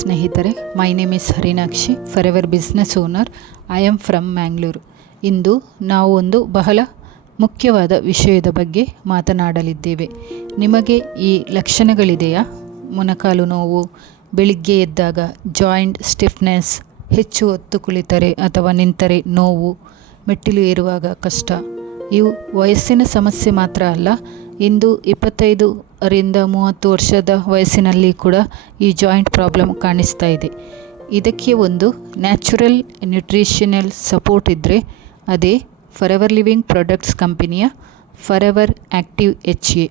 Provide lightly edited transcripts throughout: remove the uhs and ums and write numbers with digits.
ಸ್ನೇಹಿತರೆ, my name is Harinakshi, forever business owner. I am from Mangalore. ಇಂದು ನಾವು ಒಂದು ಬಹಳ ಮುಖ್ಯವಾದ ವಿಷಯದ ಬಗ್ಗೆ ಮಾತನಾಡಲಿದ್ದೇವೆ. ನಿಮಗೆ ಈ ಲಕ್ಷಣಗಳಿದೆಯಾ? ಮೊಣಕಾಲು ನೋವು, ಬೆಳಿಗ್ಗೆ ಎದ್ದಾಗ ಜಾಯಿಂಟ್ ಸ್ಟಿಫ್ನೆಸ್, ಹೆಚ್ಚು ಹೊತ್ತು ಕುಳಿತರೆ ಅಥವಾ ನಿಂತರೆ ನೋವು, ಮೆಟ್ಟಿಲು ಏರುವಾಗ ಕಷ್ಟ. ಇವು ವಯಸ್ಸಿನ ಸಮಸ್ಯೆ ಮಾತ್ರ ಅಲ್ಲ, ಇಂದು 25ರಿಂದ 30 ವರ್ಷದ ವಯಸ್ಸಿನಲ್ಲಿ ಕೂಡ ಈ ಜಾಯಿಂಟ್ ಪ್ರಾಬ್ಲಮ್ ಕಾಣಿಸ್ತಾ ಇದೆ. ಇದಕ್ಕೆ ಒಂದು ನ್ಯಾಚುರಲ್ ನ್ಯೂಟ್ರಿಷನಲ್ ಸಪೋರ್ಟ್ ಇದ್ದರೆ ಅದೇ ಫಾರೆವರ್ ಲಿವಿಂಗ್ ಪ್ರಾಡಕ್ಟ್ಸ್ ಕಂಪನಿಯ ಫಾರೆವರ್ ಆ್ಯಕ್ಟಿವ್ HA.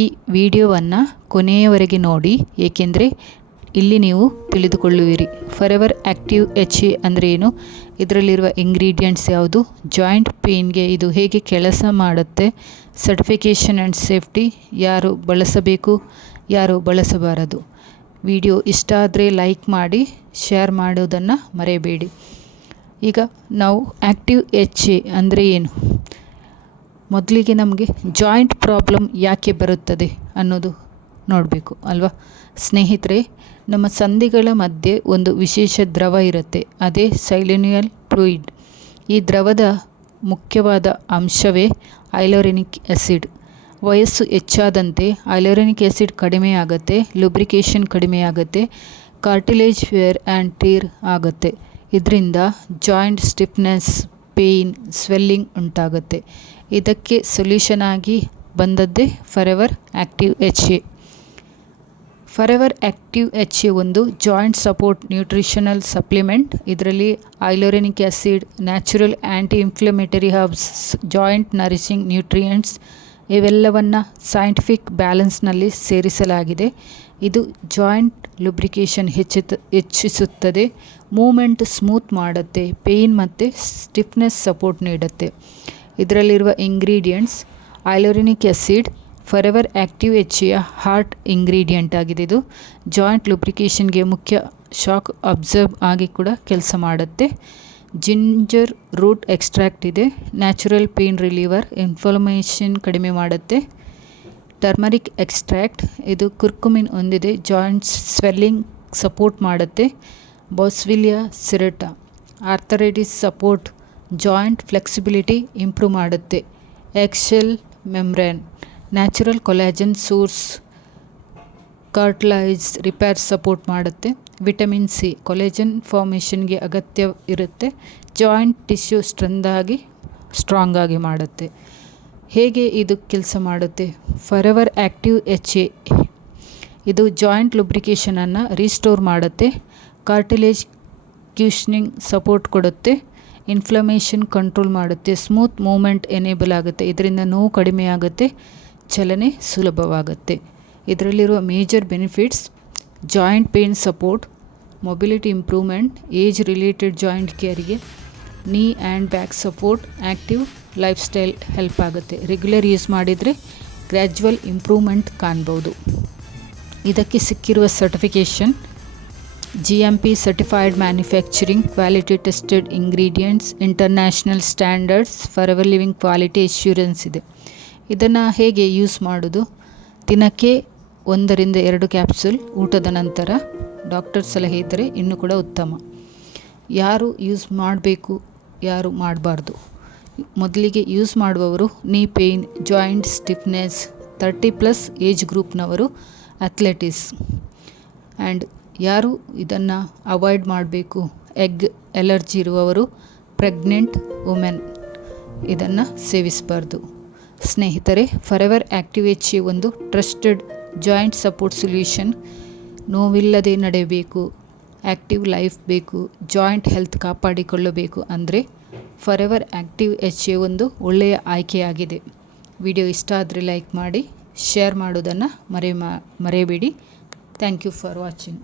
ಈ ವಿಡಿಯೋವನ್ನು ಕೊನೆಯವರೆಗೆ ನೋಡಿ, ಏಕೆಂದರೆ ಇಲ್ಲಿ ನೀವು ತಿಳಿದುಕೊಳ್ಳುವಿರಿ ಫಾರೆವರ್ ಆ್ಯಕ್ಟಿವ್ HA ಅಂದರೆ ಏನು, ಇದರಲ್ಲಿರುವ ಇಂಗ್ರೀಡಿಯೆಂಟ್ಸ್ ಯಾವುದು, ಜಾಯಿಂಟ್ ಪೇಯ್ನ್ಗೆ ಇದು ಹೇಗೆ ಕೆಲಸ ಮಾಡುತ್ತೆ, ಸರ್ಟಿಫಿಕೇಷನ್ ಆ್ಯಂಡ್ ಸೇಫ್ಟಿ, ಯಾರು ಬಳಸಬೇಕು ಯಾರು ಬಳಸಬಾರದು. ವಿಡಿಯೋ ಇಷ್ಟ ಆದರೆ ಲೈಕ್ ಮಾಡಿ, ಶೇರ್ ಮಾಡೋದನ್ನು ಮರೆಯಬೇಡಿ. ಈಗ ನಾವು ಆ್ಯಕ್ಟಿವ್ HA ಅಂದರೆ ಏನು, ಮೊದಲಿಗೆ ನಮಗೆ ಜಾಯಿಂಟ್ ಪ್ರಾಬ್ಲಮ್ ಯಾಕೆ ಬರುತ್ತದೆ ಅನ್ನೋದು ನೋಡಬೇಕು ಅಲ್ವಾ ಸ್ನೇಹಿತರೆ. ನಮ್ಮ ಸಂಧಿಗಳ ಮಧ್ಯೆ ಒಂದು ವಿಶೇಷ ದ್ರವ ಇರುತ್ತೆ, ಅದೇ ಸೈಲಿನಿಯಲ್ ಫ್ಲೂಯಿಡ್. ಈ ದ್ರವದ ಮುಖ್ಯವಾದ ಅಂಶವೇ ಹೈಲೋರಿನಿಕ್ ಆ್ಯಸಿಡ್. ವಯಸ್ಸು ಹೆಚ್ಚಾದಂತೆ ಹೈಲೋರಿನಿಕ್ ಆ್ಯಸಿಡ್ ಕಡಿಮೆ ಆಗುತ್ತೆ, ಲುಬ್ರಿಕೇಷನ್ ಕಡಿಮೆ ಆಗುತ್ತೆ, ಕಾರ್ಟಿಲೇಜ್ ವೇರ್ ಆ್ಯಂಡ್ ಟೀರ್ ಆಗುತ್ತೆ. ಇದರಿಂದ ಜಾಯಿಂಟ್ ಸ್ಟಿಫ್ನೆಸ್, ಪೇಯ್ನ್, ಸ್ವೆಲ್ಲಿಂಗ್ ಉಂಟಾಗುತ್ತೆ. ಇದಕ್ಕೆ ಸೊಲ್ಯೂಷನ್ ಆಗಿ ಬಂದದ್ದೇ forever active HA. Forever active HA ಒಂದು ಜಾಯಿಂಟ್ ಸಪೋರ್ಟ್ ನ್ಯೂಟ್ರಿಷನಲ್ ಸಪ್ಲಿಮೆಂಟ್. ಇದರಲ್ಲಿ hyaluronic acid, natural anti inflammatory herbs, joint nourishing nutrients ಇವೆಲ್ಲವನ್ನು ಸೈಂಟಿಫಿಕ್ ಬ್ಯಾಲೆನ್ಸ್ನಲ್ಲಿ ಸೇರಿಸಲಾಗಿದೆ. ಇದು ಜಾಯಿಂಟ್ ಲುಬ್ರಿಕೇಷನ್ ಹೆಚ್ಚಿಸುತ್ತದೆ, ಮೂಮೆಂಟ್ ಸ್ಮೂತ್ ಮಾಡುತ್ತೆ, ಪೇಯ್ನ್ ಮತ್ತು ಸ್ಟಿಫ್ನೆಸ್ ಸಪೋರ್ಟ್ ನೀಡುತ್ತೆ. ಇದರಲ್ಲಿರುವ ingredients hyaluronic acid forever active HA heart ingredient ಆಗಿದೆ. ಇದು ಜಾಯಿಂಟ್ ಲುಬ್ರಿಕೇಷನ್ಗೆ ಮುಖ್ಯ ಶಾಕ್ ಅಬ್ಸರ್ವ್ ಆಗಿ ಕೂಡ ಕೆಲಸ ಮಾಡುತ್ತೆ. ಜಿಂಜರ್ ರೂಟ್ ಎಕ್ಸ್ಟ್ರಾಕ್ಟ್ ಇದೆ, ನ್ಯಾಚುರಲ್ ಪೇಯ್ನ್ ರಿಲೀವರ್, ಇನ್ಫ್ಲಮೇಷನ್ ಕಡಿಮೆ ಮಾಡುತ್ತೆ. ಟರ್ಮರಿಕ್ ಎಕ್ಸ್ಟ್ರಾಕ್ಟ್, ಇದು ಕುರ್ಕುಮಿನ್ ಹೊಂದಿದೆ, ಜಾಯಿಂಟ್ ಸ್ವೆಲ್ಲಿಂಗ್ ಸಪೋರ್ಟ್ ಮಾಡುತ್ತೆ. Boswellia serrata, arthritis support, joint flexibility improve ಮಾಡುತ್ತೆ. Eggshell membrane, natural collagen source, cartilage repair support ಮಾಡುತ್ತೆ. ವಿಟಮಿನ್ C ಕೊಲಾಜನ್ ಫಾರ್ಮೇಷನ್ಗೆ ಅಗತ್ಯ ಇರುತ್ತೆ, ಜಾಯಿಂಟ್ ಟಿಶ್ಯೂ ಸ್ಟ್ರಾಂಗ್ ಆಗಿ ಮಾಡುತ್ತೆ. ಹೇಗೆ ಇದು ಕೆಲಸ ಮಾಡುತ್ತೆ? ಫಾರೆವರ್ ಆ್ಯಕ್ಟಿವ್ HA ಇದು ಜಾಯಿಂಟ್ ಲುಬ್ರಿಕೇಷನನ್ನು ರೀಸ್ಟೋರ್ ಮಾಡುತ್ತೆ, ಕಾರ್ಟಿಲೇಜ್ ಕ್ಯೂಷನಿಂಗ್ ಸಪೋರ್ಟ್ ಕೊಡುತ್ತೆ, ಇನ್ಫ್ಲಮೇಷನ್ ಕಂಟ್ರೋಲ್ ಮಾಡುತ್ತೆ, ಸ್ಮೂತ್ ಮೂವ್ಮೆಂಟ್ ಎನೇಬಲ್ ಆಗುತ್ತೆ. ಇದರಿಂದ ನೋವು ಕಡಿಮೆ ಆಗುತ್ತೆ, ಚಲನೆ ಸುಲಭವಾಗುತ್ತೆ. ಇದರಲ್ಲಿರುವ major benefits: joint pain support, mobility improvement, age related joint ಕೇರಿಗೆ, knee and back support, active lifestyle help ಆಗುತ್ತೆ. ರೆಗ್ಯುಲರ್ ಯೂಸ್ ಮಾಡಿದರೆ ಗ್ರ್ಯಾಜುವಲ್ ಇಂಪ್ರೂವ್ಮೆಂಟ್ ಕಾಣ್ಬೋದು. ಇದಕ್ಕೆ ಸಿಕ್ಕಿರುವ certification GMP certified manufacturing, quality tested ingredients, international standards, forever living quality assurance ಇದೆ. ಇದನ್ನು ಹೇಗೆ use ಮಾಡೋದು? ದಿನಕ್ಕೆ 1ರಿಂದ 2 ಕ್ಯಾಪ್ಸೂಲ್ ಊಟದ ನಂತರ. ಡಾಕ್ಟರ್ ಸಲಹೆ ಇದ್ದರೆ ಇನ್ನೂ ಕೂಡ ಉತ್ತಮ. ಯಾರು ಯೂಸ್ ಮಾಡಬೇಕು, ಯಾರು ಮಾಡಬಾರ್ದು? ಮೊದಲಿಗೆ ಯೂಸ್ ಮಾಡುವವರು knee pain, joint stiffness, 30+ age ಗ್ರೂಪ್ನವರು, ಅಥ್ಲೆಟಿಕ್ಸ್. ಆ್ಯಂಡ್ ಯಾರು ಇದನ್ನು ಅವಾಯ್ಡ್ ಮಾಡಬೇಕು? ಎಗ್ ಎಲರ್ಜಿ ಇರುವವರು, ಪ್ರೆಗ್ನೆಂಟ್ ವುಮೆನ್ ಇದನ್ನು ಸೇವಿಸಬಾರ್ದು. ಸ್ನೇಹಿತರೆ, ಫಾರೆವರ್ ಆ್ಯಕ್ಟಿವ್ HA ಒಂದು ಟ್ರಸ್ಟೆಡ್ ಜಾಯಿಂಟ್ ಸಪೋರ್ಟ್ ಸೊಲ್ಯೂಷನ್. ನೋವಿಲ್ಲದೆ ನಡೆಯಬೇಕು, ಆ್ಯಕ್ಟಿವ್ ಲೈಫ್ ಬೇಕು, ಜಾಯಿಂಟ್ ಹೆಲ್ತ್ ಕಾಪಾಡಿಕೊಳ್ಳಬೇಕು ಅಂದರೆ ಫಾರೆವರ್ ಆ್ಯಕ್ಟಿವ್ HA ಒಂದು ಒಳ್ಳೆಯ ಆಯ್ಕೆಯಾಗಿದೆ. ವಿಡಿಯೋ ಇಷ್ಟ ಆದರೆ ಲೈಕ್ ಮಾಡಿ, ಶೇರ್ ಮಾಡೋದನ್ನು ಮರೆಯಬೇಡಿ. Thank you for watching.